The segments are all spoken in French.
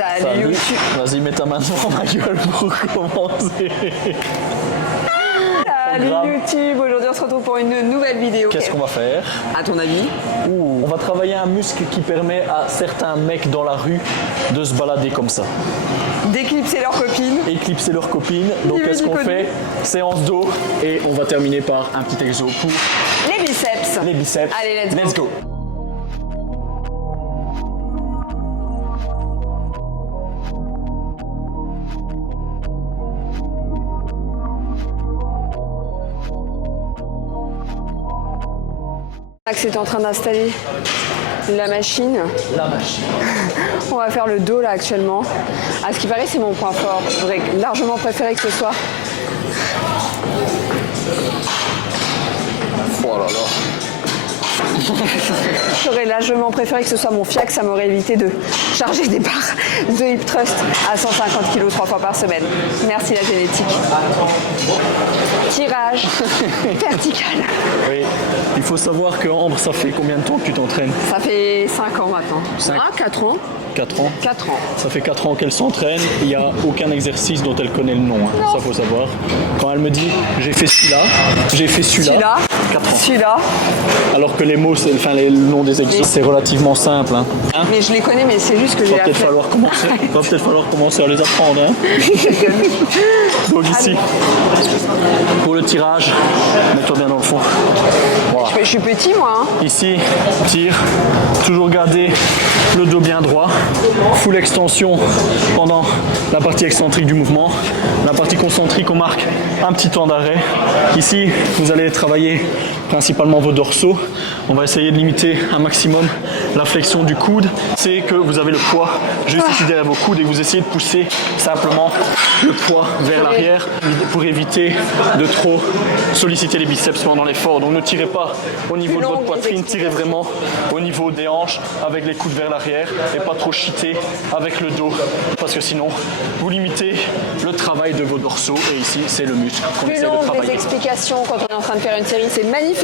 Salut YouTube. Vas-y, mets ta main devant ma gueule pour commencer. Salut YouTube, aujourd'hui on se retrouve pour une nouvelle vidéo. Qu'est-ce qu'on va faire? À ton avis? On va travailler un muscle qui permet à certains mecs dans la rue de se balader comme ça. D'éclipser leurs copines. Éclipser leurs copines. Donc qu'est-ce qu'on fait? Séance dos et on va terminer par un petit exo pour Les biceps. les biceps. Allez, let's go. Max est en train d'installer la machine. La machine. On va faire le dos là actuellement. À ce qui paraît, c'est mon point fort. J'aurais largement préféré que ce soit. Oh là là. J'aurais largement préféré que ce soit mon fiac, ça m'aurait évité de charger des barres de hip thrust à 150 kg 3 fois par semaine. Merci la génétique. Tirage vertical. Oui. Il faut savoir que Ambre, ça fait combien de temps que tu t'entraînes? Ça fait 5 ans maintenant. 4 ans. 4 ans. 4 ans. Ça fait 4 ans qu'elle s'entraîne, il n'y a aucun exercice dont elle connaît le nom, hein. Ça faut savoir. Quand elle me dit j'ai fait celui-là, j'ai fait celui-là, 4 ans. Celui-là. Alors que les mots, le nom des exercices, c'est relativement simple. Hein. Mais je les connais, mais c'est juste que j'ai Va peut-être falloir commencer à les apprendre. Hein. Donc ici, pour le tirage, mets-toi bien dans le fond. Voilà. Je suis petit moi. Hein. Ici, tire, toujours garder le dos bien droit, full extension pendant la partie excentrique du mouvement. La partie concentrique, on marque un petit temps d'arrêt. Ici, vous allez travailler principalement vos dorsaux. On va essayer de limiter un maximum la flexion du coude. C'est que vous avez le poids juste ici derrière vos coudes et que vous essayez de pousser simplement le poids vers l'arrière pour éviter de trop solliciter les biceps pendant l'effort. Donc ne tirez pas au niveau de votre poitrine, tirez vraiment au niveau des hanches avec les coudes vers l'arrière et pas trop cheater avec le dos parce que sinon vous limitez le travail de vos dorsaux et ici c'est le muscle qu'on essaie de Plus longue travailler. des explications quand on est en train de faire une série, c'est magnifique.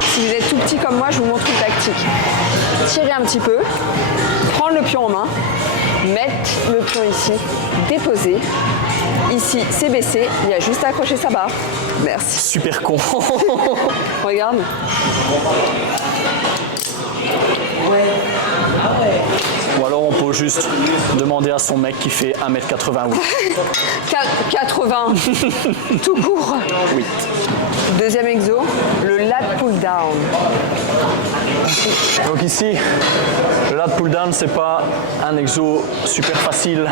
Si vous êtes tout petit comme moi, je vous montre une tactique. Tirez un petit peu, prendre le pion en main, mettre le pion ici, déposer. Ici, c'est baissé, il y a juste à accrocher sa barre. Merci. Super con. Regarde. Ou alors on peut juste demander à son mec qui fait 1m88. 80. Tout court. Oui. Deuxième exo, le lat pull down. Donc ici, le lat pull down, c'est pas un exo super facile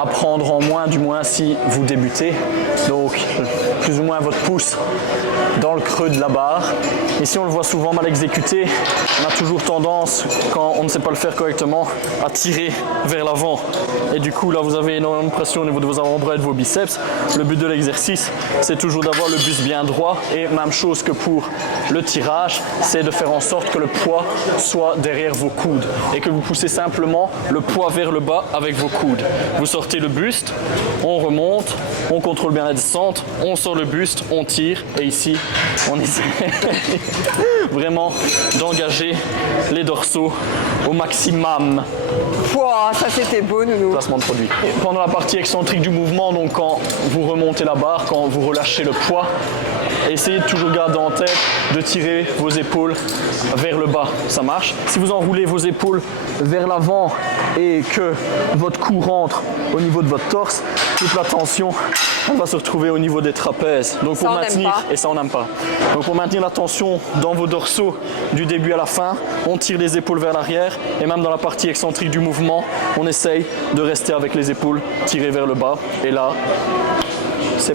à prendre en moins, du moins si vous débutez. Donc plus ou moins votre pouce dans le creux de la barre. Ici on le voit souvent mal exécuté. On a toujours tendance, quand on ne sait pas le faire correctement, à tirer vers l'avant. Et du coup là vous avez énormément de pression au niveau de vos avant-bras et de vos biceps. Le but de l'exercice, c'est toujours d'avoir le buste bien droit. Et même chose que pour le tirage, c'est de faire en sorte que le poids soit derrière vos coudes et que vous poussez simplement le poids vers le bas avec vos coudes. Vous sortez le buste, on remonte, on contrôle bien la descente, on sort le buste, on tire et ici on essaie vraiment d'engager les dorsaux au maximum. Pouah, ça c'était beau, nounou. Placement de produit. Et pendant la partie excentrique du mouvement, donc quand vous remontez la barre, quand vous relâchez le poids, essayez de toujours garder en tête de tirer vos épaules vers le bas. Ça marche. Si vous enroulez vos épaules vers l'avant et que votre cou rentre au niveau de votre torse, toute la tension va se retrouver au niveau des trapèzes. Donc pour maintenir, et ça on n'aime pas. Donc pour maintenir la tension dans vos dorsaux du début à la fin, on tire les épaules vers l'arrière et même dans la partie excentrique du mouvement, on essaye de rester avec les épaules tirées vers le bas. Et là, c'est...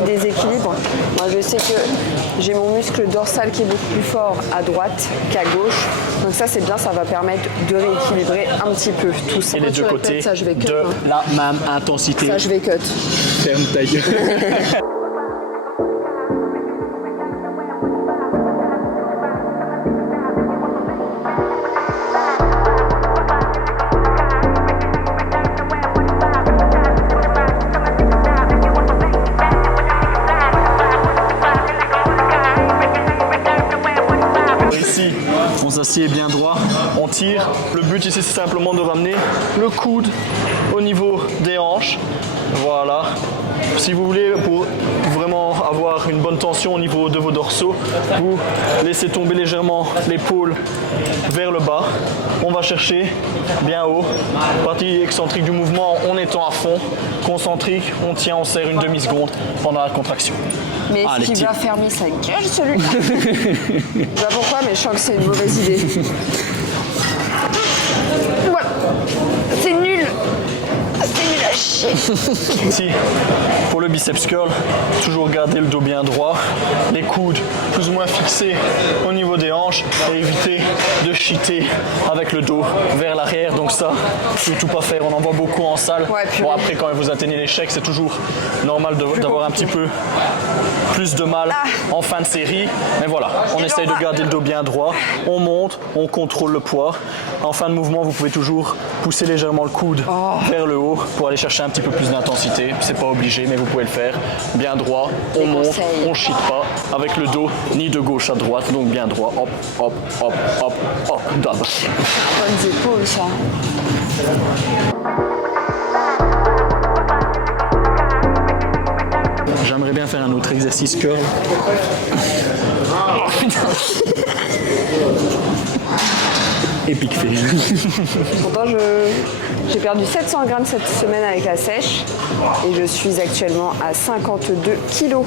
petit déséquilibre. Moi, je sais que j'ai mon muscle dorsal qui est beaucoup plus fort à droite qu'à gauche. Donc ça, c'est bien, ça va permettre de rééquilibrer un petit peu tout ça. Et les deux côtés ça, je vais cut, de la même intensité. Ça, je vais cut. Ferme ta gueule. Ici, on s'assied bien droit, on tire. Le but ici, c'est simplement de ramener le coude au niveau des hanches. Voilà. Si vous voulez, pour vraiment avoir une bonne tension au niveau de vos dorsaux, vous laissez tomber légèrement l'épaule vers le bas. On va chercher bien haut. Partie excentrique du mouvement en étant à fond. Concentrique, on tient, on serre une demi-seconde pendant la contraction. Mais est-ce qu'il va fermer sa gueule, celui-là? Je sais pas pourquoi, mais je sens que c'est une mauvaise idée. Voilà. C'est nul. C'est nul à chier. Ici, pour le biceps curl, toujours garder le dos bien droit, les coudes plus ou moins fixés au niveau des hanches et éviter de cheater avec le dos vers l'arrière. Donc ça, surtout pas faire. On en voit beaucoup en salle. Ouais, bon, après, quand vous atteignez l'échec, c'est toujours normal d'avoir un petit peu plus de mal en fin de série. Mais voilà, on essaye de garder le dos bien droit. On monte, on contrôle le poids. En fin de mouvement, vous pouvez toujours pousser légèrement le coude vers le haut pour aller chercher un petit peu plus d'intensité. C'est pas obligé, mais vous pouvez le faire. Bien droit, on monte, on cheat pas avec le dos ni de gauche à droite, donc bien droit. Hop, hop, hop, hop, hop, dab. Bonnes épaules, ça. J'aimerais bien faire un autre exercice curl. Épique fail. Pourtant, j'ai perdu 700 grammes cette semaine avec la sèche et je suis actuellement à 52 kilos.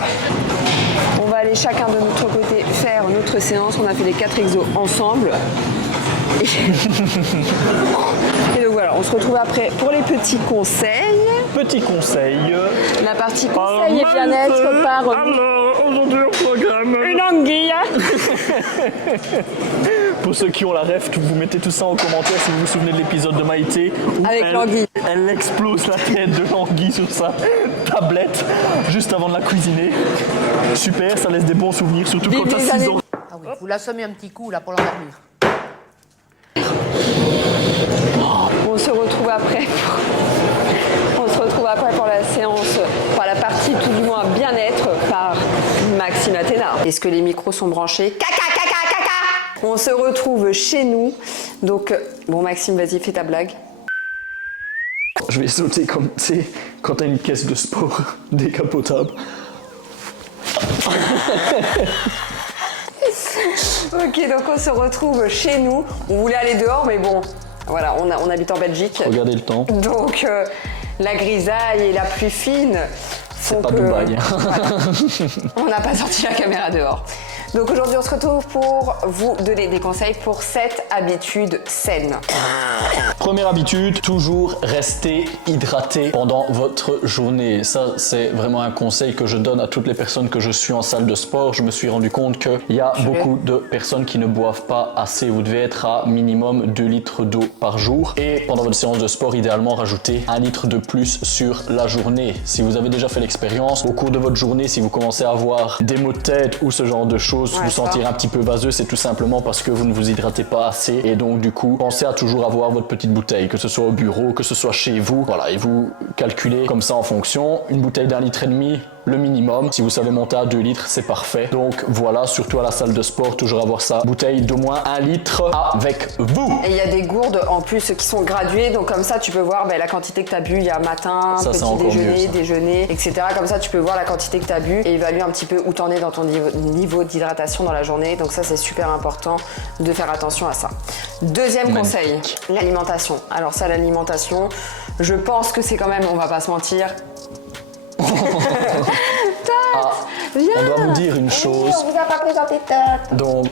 On va aller chacun de notre côté faire notre séance. On a fait les 4 exos ensemble. Et donc voilà, on se retrouve après pour les petits conseils. Petit conseil. La partie conseil et bien-être par Alors, aujourd'hui au programme. une anguille. Pour ceux qui ont la ref, vous mettez tout ça en commentaire si vous vous souvenez de l'épisode de Maïté où Avec l'anguille. elle explose la tête de l'anguille sur sa tablette juste avant de la cuisiner. Super, ça laisse des bons souvenirs, surtout Vive quand t'as les 6 années. ans. Ah oui, vous l'assommez un petit coup là pour l'endormir. On se retrouve après pour la séance, pour la partie tout du moins bien-être par Maxime Athénard. Est-ce que les micros sont branchés? Caca, caca, caca. On se retrouve chez nous. Donc, bon Maxime, vas-y, fais ta blague. Je vais sauter comme, tu sais, quand t'as une caisse de sport décapotable. Ok, donc on se retrouve chez nous. On voulait aller dehors, mais bon, voilà, on habite en Belgique. Regardez le temps. Donc, la grisaille et la pluie fine font pas que... Dubaï. Voilà. On n'a pas sorti la caméra dehors. Donc aujourd'hui, on se retrouve pour vous donner des conseils pour 7 habitudes saines. Première habitude, toujours rester hydraté pendant votre journée. Ça, c'est vraiment un conseil que je donne à toutes les personnes que je suis en salle de sport. Je me suis rendu compte qu'il y a beaucoup de personnes qui ne boivent pas assez. Vous devez être à minimum 2 litres d'eau par jour. Et pendant votre séance de sport, idéalement, rajouter 1 litre de plus sur la journée. Si vous avez déjà fait l'expérience, au cours de votre journée, si vous commencez à avoir des maux de tête ou ce genre de choses, vous sentir un petit peu vaseux, c'est tout simplement parce que vous ne vous hydratez pas assez. Et donc, du coup, pensez à toujours avoir votre petite bouteille, que ce soit au bureau, que ce soit chez vous. Voilà, et vous calculez comme ça en fonction. Une bouteille d'1,5 litre, le minimum. Si vous savez monter à 2 litres, c'est parfait. Donc voilà, surtout à la salle de sport, toujours avoir sa bouteille d'au moins 1 litre avec vous. Et il y a des gourdes en plus qui sont graduées, donc comme ça tu peux voir la quantité que tu as bu il y a matin, Ça, petit déjeuner, déjeuner, etc. Comme ça tu peux voir la quantité que tu as bu et évaluer un petit peu où t'en es dans ton niveau d'hydratation dans la journée. Donc ça c'est super important de faire attention à ça. Deuxième conseil, l'alimentation. Alors ça, l'alimentation, je pense que c'est quand même, on va pas se mentir, On doit vous dire une chose. On vous a pas présenté Top. Donc,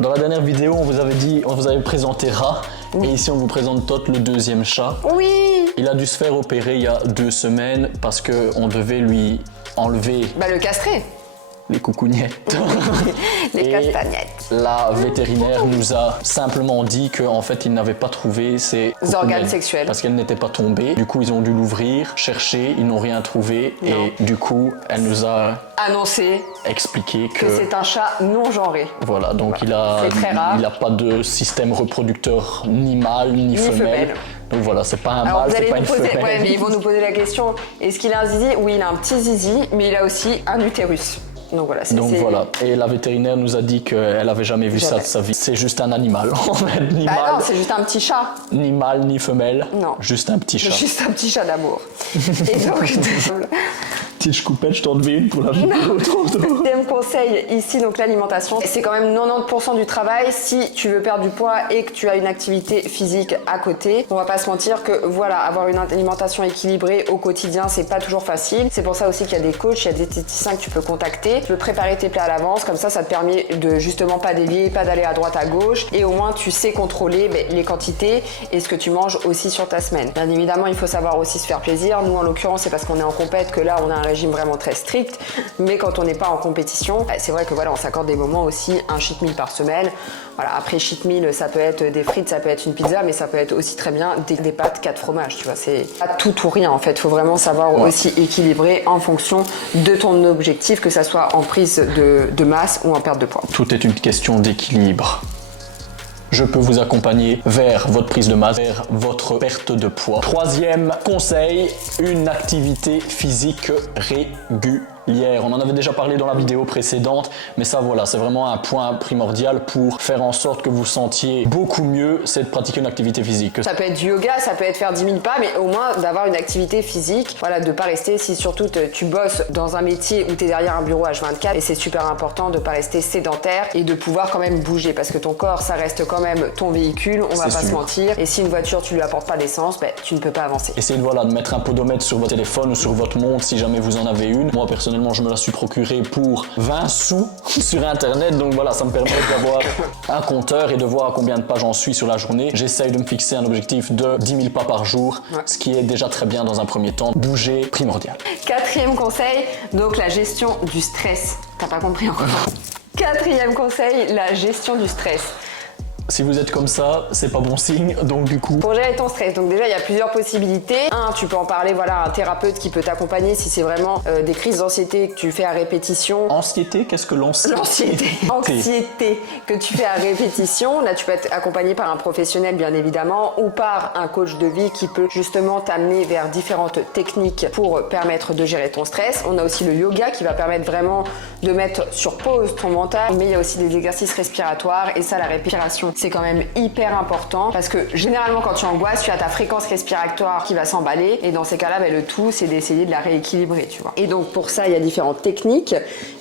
Dans la dernière vidéo, on vous avait présenté Ra, et ici on vous présente Tot, le deuxième chat. Oui. Il a dû se faire opérer il y a 2 semaines parce qu'on devait lui enlever Bah le castré. les coucougnettes. Les Et castagnettes. la vétérinaire nous a simplement dit qu'en fait, ils n'avaient pas trouvé ses Organes coucougnettes sexuels. parce qu'elles n'étaient pas tombées. Du coup, ils ont dû l'ouvrir, chercher, ils n'ont rien trouvé. Et du coup, elle nous a Annoncé expliqué que c'est un chat non genré. voilà, donc C'est très rare. il a pas de système reproducteur ni mâle ni femelle. femelle. Donc voilà, c'est pas un Alors mâle, vous c'est allez pas nous une poser, femelle. ouais, mais ils vont nous poser la question, est-ce qu'il a un zizi? Oui, il a un petit zizi, mais il a aussi un utérus. Donc voilà, Donc voilà, et la vétérinaire nous a dit qu'elle avait jamais vu ça de sa vie. C'est juste un animal, en fait, ni Bah mâle, non, c'est juste un petit chat. ni mâle, ni femelle. Non. Juste un petit chat. Juste un petit chat d'amour. Et donc, Petite coupette, je t'en devais une pour la vidéo. deuxième conseil ici, donc l'alimentation, c'est quand même 90% du travail. Si tu veux perdre du poids et que tu as une activité physique à côté, on va pas se mentir que voilà, avoir une alimentation équilibrée au quotidien, c'est pas toujours facile. C'est pour ça aussi qu'il y a des coachs, il y a des diététiciens que tu peux contacter. Tu peux préparer tes plats à l'avance, comme ça te permet de justement pas dévier, pas d'aller à droite à gauche, et au moins tu sais contrôler les quantités et ce que tu manges aussi sur ta semaine. Bien évidemment, il faut savoir aussi se faire plaisir. Nous, en l'occurrence, c'est parce qu'on est en compète que là, on a un régime vraiment très strict, mais quand on n'est pas en compétition, c'est vrai que voilà, on s'accorde des moments aussi, un cheat meal par semaine. Voilà, après cheat meal, ça peut être des frites, ça peut être une pizza, mais ça peut être aussi très bien des pâtes, 4 fromages, tu vois, c'est pas tout ou rien en fait, il faut vraiment savoir aussi équilibrer en fonction de ton objectif, que ça soit en prise de masse ou en perte de poids. Tout est une question d'équilibre. Je peux vous accompagner vers votre prise de masse, vers votre perte de poids. Troisième conseil, une activité physique régulière. On en avait déjà parlé dans la vidéo précédente, mais ça voilà, c'est vraiment un point primordial pour faire en sorte que vous sentiez beaucoup mieux, c'est de pratiquer une activité physique. Ça peut être du yoga, ça peut être faire 10 000 pas, mais au moins d'avoir une activité physique, voilà, de pas rester, si surtout tu bosses dans un métier où tu es derrière un bureau H24, et c'est super important de pas rester sédentaire et de pouvoir quand même bouger, parce que ton corps, ça reste quand même ton véhicule, on va pas se mentir, et si une voiture, tu lui apportes pas d'essence, tu ne peux pas avancer. Essayez de mettre un podomètre sur votre téléphone ou sur votre montre si jamais vous en avez une. Moi personnellement, je me la suis procurée pour 20 sous sur internet, donc voilà, ça me permet d'avoir un compteur et de voir à combien de pas j'en suis sur la journée. J'essaye de me fixer un objectif de 10 000 pas par jour, ce qui est déjà très bien dans un premier temps. Bouger, primordial. Quatrième conseil, donc la gestion du stress. T'as pas compris encore. Quatrième conseil, la gestion du stress. Si vous êtes comme ça, c'est pas bon signe, donc du coup... Pour gérer ton stress, donc déjà il y a plusieurs possibilités. Un, tu peux en parler à un thérapeute qui peut t'accompagner si c'est vraiment des crises d'anxiété que tu fais à répétition. Anxiété, qu'est-ce que l'anxiété? Anxiété que tu fais à répétition. Là, tu peux être accompagné par un professionnel, bien évidemment, ou par un coach de vie qui peut justement t'amener vers différentes techniques pour permettre de gérer ton stress. On a aussi le yoga qui va permettre vraiment de mettre sur pause ton mental, mais il y a aussi des exercices respiratoires, et ça, la respiration, c'est quand même hyper important parce que généralement quand tu angoisses, tu as ta fréquence respiratoire qui va s'emballer, et dans ces cas-là, le tout c'est d'essayer de la rééquilibrer, tu vois. Et donc pour ça, il y a différentes techniques.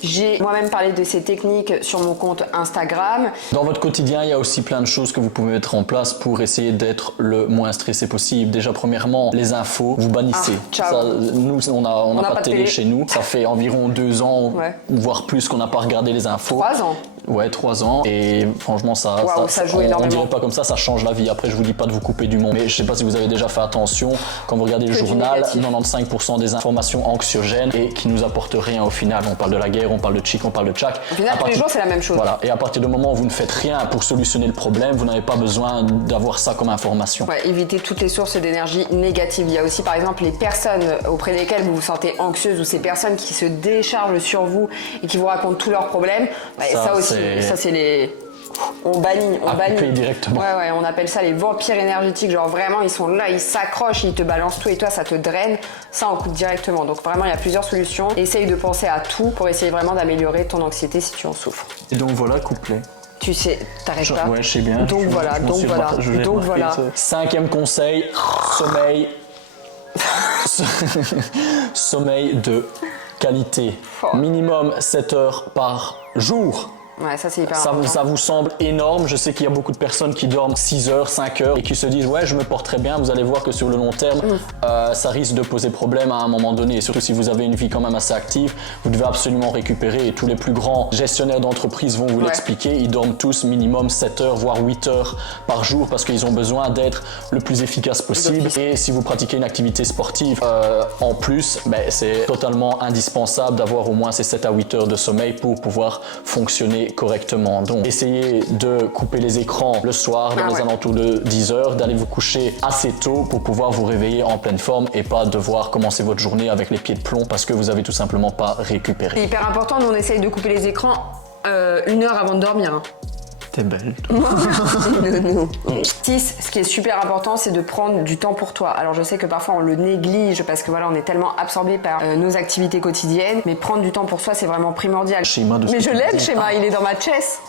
J'ai moi-même parlé de ces techniques sur mon compte Instagram. Dans votre quotidien, il y a aussi plein de choses que vous pouvez mettre en place pour essayer d'être le moins stressé possible. Déjà premièrement, les infos, vous bannissez. ciao. Ça, nous, on n'a pas de télé chez nous. Ça fait environ 2 ans, voire plus, qu'on n'a pas regardé les infos. 3 ans. Ouais, 3 ans. Et franchement, ça joue énormément. On dirait pas comme ça change la vie. Après, je vous dis pas de vous couper du monde. Mais je sais pas si vous avez déjà fait attention. Quand vous regardez le journal, 95% des informations anxiogènes et qui nous apportent rien au final. On parle de la guerre, on parle de chic, on parle de tchac. Au final, tous les jours, c'est la même chose. Voilà. Et à partir du moment où vous ne faites rien pour solutionner le problème, vous n'avez pas besoin d'avoir ça comme information. Ouais, évitez toutes les sources d'énergie négatives. Il y a aussi, par exemple, les personnes auprès desquelles vous vous sentez anxieuse, ou ces personnes qui se déchargent sur vous et qui vous racontent tous leurs problèmes. Ça aussi, ça c'est les... On bannit. Directement. Ouais, on appelle ça les vampires énergétiques. Genre vraiment, ils sont là, ils s'accrochent, ils te balancent tout et toi, ça te draine. Ça, on coupe directement. Donc vraiment, il y a plusieurs solutions. Essaye de penser à tout pour essayer vraiment d'améliorer ton anxiété si tu en souffres. Et donc voilà, couplet. Tu sais, t'arrêtes pas. Ouais, je sais bien. Donc voilà. 5e conseil, sommeil. Sommeil de qualité. Minimum 7 heures par jour. Ouais, ça c'est hyper Ça important. vous semble énorme. Je sais qu'il y a beaucoup de personnes qui dorment 6 heures, 5 heures et qui se disent ouais, je me porte très bien. Vous allez voir que sur le long terme, ça risque de poser problème à un moment donné. Et surtout si vous avez une vie quand même assez active, vous devez absolument récupérer. Et tous les plus grands gestionnaires d'entreprise vont vous l'expliquer. Ils dorment tous minimum 7 heures, voire 8 heures par jour parce qu'ils ont besoin d'être le plus efficace possible. Et si vous pratiquez une activité sportive en plus, c'est totalement indispensable d'avoir au moins ces 7 à 8 heures de sommeil pour pouvoir fonctionner correctement. Donc essayez de couper les écrans le soir dans les alentours de 10 heures, d'aller vous coucher assez tôt pour pouvoir vous réveiller en pleine forme et pas devoir commencer votre journée avec les pieds de plomb parce que vous avez tout simplement pas récupéré. C'est hyper important, nous on essaye de couper les écrans 1 heure avant de dormir. Hein. T'es belle. 6, ce qui est super important, c'est de prendre du temps pour toi. Alors je sais que parfois on le néglige parce que voilà, on est tellement absorbé par nos activités quotidiennes, mais prendre du temps pour soi, c'est vraiment primordial. Mais je l'aime, Schéma, il est dans ma chest.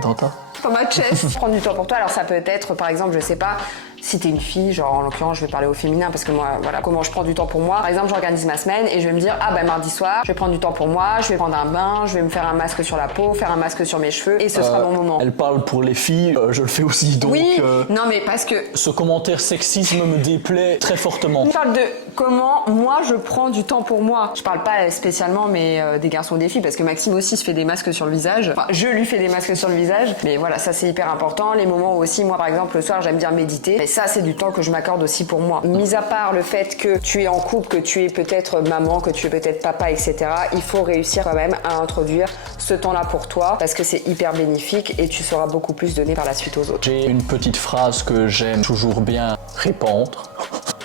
Dans ta Prendre du temps pour toi, alors ça peut être par exemple, je sais pas, si t'es une fille, genre en l'occurrence je vais parler au féminin parce que moi voilà comment je prends du temps pour moi. Par exemple j'organise ma semaine et je vais me dire mardi soir je vais prendre du temps pour moi, je vais prendre un bain, je vais me faire un masque sur la peau, faire un masque sur mes cheveux et ce sera mon moment. Elle parle pour les filles, je le fais aussi donc... Oui, non mais parce que... Ce commentaire sexisme me déplaît très fortement. Je parle de comment moi je prends du temps pour moi. Je parle pas spécialement mais des garçons ou des filles parce que Maxime aussi se fait des masques sur le visage. Enfin je lui fais des masques sur le visage mais voilà ça c'est hyper important. Les moments où aussi moi par exemple le soir j'aime bien méditer et ça c'est du temps que je m'accorde aussi pour moi. Mis à part le fait que tu es en couple, que tu es peut-être maman, que tu es peut-être papa, etc. Il faut réussir quand même à introduire ce temps-là pour toi parce que c'est hyper bénéfique et tu sauras beaucoup plus donner par la suite aux autres. J'ai une petite phrase que j'aime toujours bien répandre.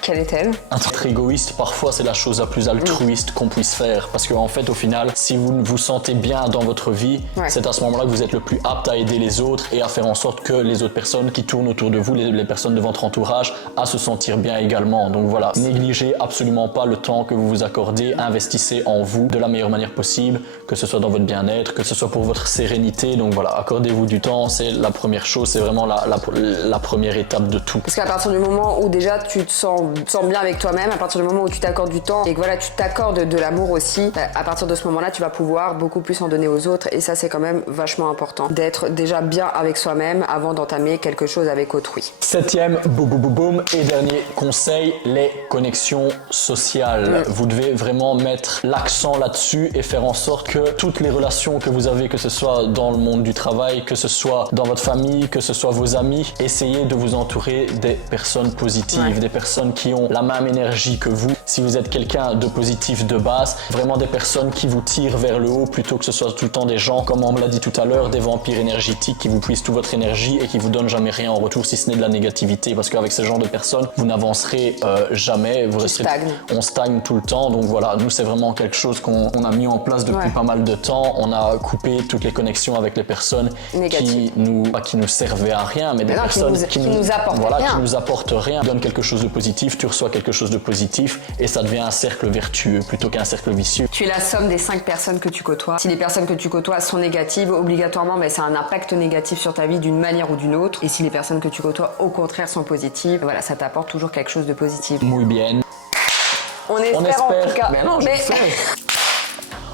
Quelle est-elle? Être égoïste, parfois, c'est la chose la plus altruiste qu'on puisse faire. Parce qu'en fait, au final, si vous vous sentez bien dans votre vie, c'est à ce moment-là que vous êtes le plus apte à aider les autres et à faire en sorte que les autres personnes qui tournent autour de vous, les personnes de votre entourage, à se sentir bien également. Donc voilà, négligez absolument pas le temps que vous vous accordez, investissez en vous de la meilleure manière possible, que ce soit dans votre bien-être, que ce soit pour votre sérénité. Donc voilà, accordez-vous du temps, c'est la première chose, c'est vraiment la première étape de tout. Parce qu'à partir du moment où déjà tu te sens bien avec toi-même, à partir du moment où tu t'accordes du temps et que voilà, tu t'accordes de l'amour aussi, à partir de ce moment-là, tu vas pouvoir beaucoup plus en donner aux autres et ça, c'est quand même vachement important. D'être déjà bien avec soi-même avant d'entamer quelque chose avec autrui. 7e, boum boum boum boum, et dernier conseil, les connexions sociales. Vous devez vraiment mettre l'accent là-dessus et faire en sorte que toutes les relations que vous avez, que ce soit dans le monde du travail, que ce soit dans votre famille, que ce soit vos amis, essayez de vous entourer des personnes positives, des personnes qui ont la même énergie que vous. Si vous êtes quelqu'un de positif de base, vraiment des personnes qui vous tirent vers le haut plutôt que ce soit tout le temps des gens, comme on me l'a dit tout à l'heure, des vampires énergétiques qui vous puissent toute votre énergie et qui vous donnent jamais rien en retour si ce n'est de la négativité. Parce qu'avec ce genre de personnes, vous n'avancerez jamais. On stagne tout le temps. Donc voilà, nous c'est vraiment quelque chose qu'on a mis en place depuis pas mal de temps. On a coupé toutes les connexions avec les personnes qui nous servaient à rien, mais des personnes qui nous apportent rien. Donnent quelque chose de positif, tu reçois quelque chose de positif et ça devient un cercle vertueux plutôt qu'un cercle vicieux. Tu es la somme des 5 personnes que tu côtoies. Si les personnes que tu côtoies sont négatives, obligatoirement, ça a un impact négatif sur ta vie d'une manière ou d'une autre. Et si les personnes que tu côtoies, au contraire, sont positives, voilà, ça t'apporte toujours quelque chose de positif. Muy bien. On espère en tout cas. Mais non,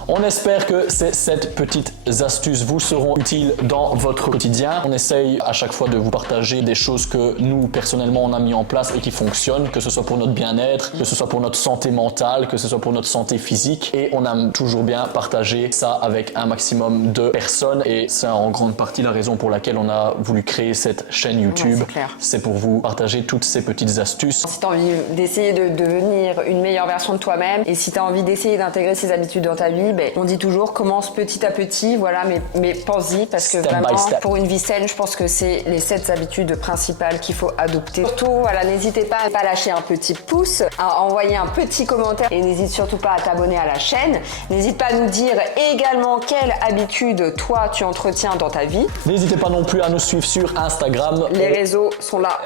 on espère que ces 7 petites astuces vous seront utiles dans votre quotidien. On essaye à chaque fois de vous partager des choses que nous, personnellement, on a mis en place et qui fonctionnent, que ce soit pour notre bien-être, que ce soit pour notre santé mentale, que ce soit pour notre santé physique. Et on aime toujours bien partager ça avec un maximum de personnes. Et c'est en grande partie la raison pour laquelle on a voulu créer cette chaîne YouTube. C'est pour vous partager toutes ces petites astuces. Si tu as envie d'essayer de devenir une meilleure version de toi-même et si tu as envie d'essayer d'intégrer ces habitudes dans ta vie, on dit toujours commence petit à petit, voilà, mais pense-y parce que vraiment pour une vie saine, je pense que c'est les 7 habitudes principales qu'il faut adopter. Surtout, voilà, n'hésitez pas à lâcher un petit pouce, à envoyer un petit commentaire et n'hésite surtout pas à t'abonner à la chaîne. N'hésite pas à nous dire également quelle habitude toi tu entretiens dans ta vie. N'hésitez pas non plus à nous suivre sur Instagram. Les réseaux sont là.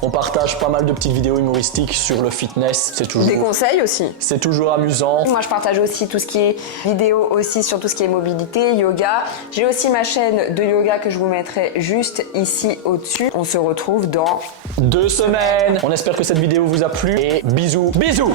On partage pas mal de petites vidéos humoristiques sur le fitness. C'est toujours des conseils aussi. C'est toujours amusant. Moi, je partage aussi tout ce qui est vidéo aussi sur tout ce qui est mobilité, yoga. J'ai aussi ma chaîne de yoga que je vous mettrai juste ici au-dessus. On se retrouve dans 2 semaines. On espère que cette vidéo vous a plu et bisous. Bisous.